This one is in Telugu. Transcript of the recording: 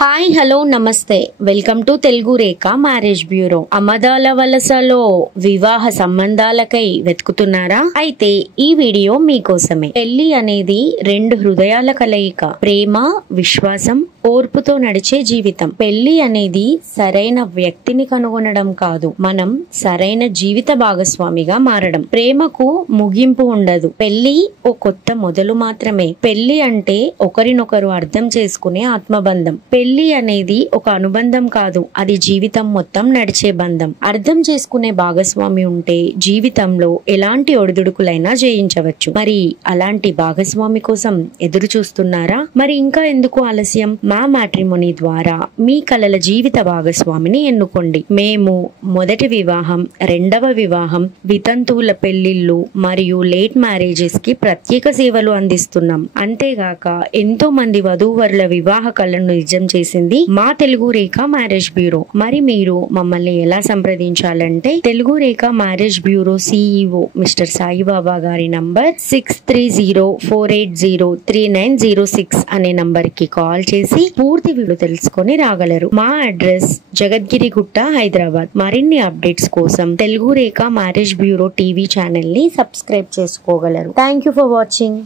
హాయ్ హలో నమస్తే welcome to Telugu Rekha marriage bureau. అమదాల వలసలో వివాహ సంబంధాలకై వెతుకుతున్నారా? అయితే ఈ వీడియో మీకోసమే. పెళ్లి అనేది రెండు హృదయాల కలయిక, ప్రేమ, విశ్వాసం, ఓర్పుతో నడిచే జీవితం. పెళ్లి అనేది సరైన వ్యక్తిని కనుగొనడం కాదు, మనం సరైన జీవిత భాగస్వామిగా మారడం. ప్రేమకు ముగింపు ఉండదు, పెళ్లి ఓ కొత్త మొదలు మాత్రమే. పెళ్లి అంటే ఒకరినొకరు అర్థం చేసుకునే ఆత్మబంధం. పెళ్లి అనేది ఒక అనుబంధం కాదు, అది జీవితం మొత్తం నడిచే బంధం. అర్థం చేసుకునే భాగస్వామి ఉంటే జీవితంలో ఎలాంటి ఒడిదుడుకులైనా జయించవచ్చు. మరి అలాంటి భాగస్వామి కోసం ఎదురు చూస్తున్నారా? మరి ఇంకా ఎందుకు ఆలస్యం? మా మ్యాట్రిమోనీ ద్వారా మీ కలల జీవిత భాగస్వామిని ఎన్నుకోండి. మేము మొదటి వివాహం, రెండవ వివాహం, వితంతువుల పెళ్లిళ్లు మరియు లేట్ మ్యారేజెస్ కి ప్రత్యేక సేవలు అందిస్తున్నాం. అంతేగాక ఎంతో మంది వధూవరుల వివాహ కళను నిజం చేసింది మా తెలుగు రేఖ మ్యారేజ్ బ్యూరో. మరి మీరు మమ్మల్ని ఎలా సంప్రదించాలంటే Telugu Rekha marriage bureau CEO mister Saibaba గారి నంబర్ 6304803906 అనే నంబర్ కి కాల్ చేసి పూర్తి వివరాలు తెలుసుకొని రాగలరు. మా అడ్రస్ జగద్గిరిగుట్ట, హైదరాబాద్. మరిన్ని అప్డేట్స్ కోసం Telugu Rekha marriage bureau TV channel ని సబ్స్క్రైబ్ చేసుకోగలరు. Thank you for watching.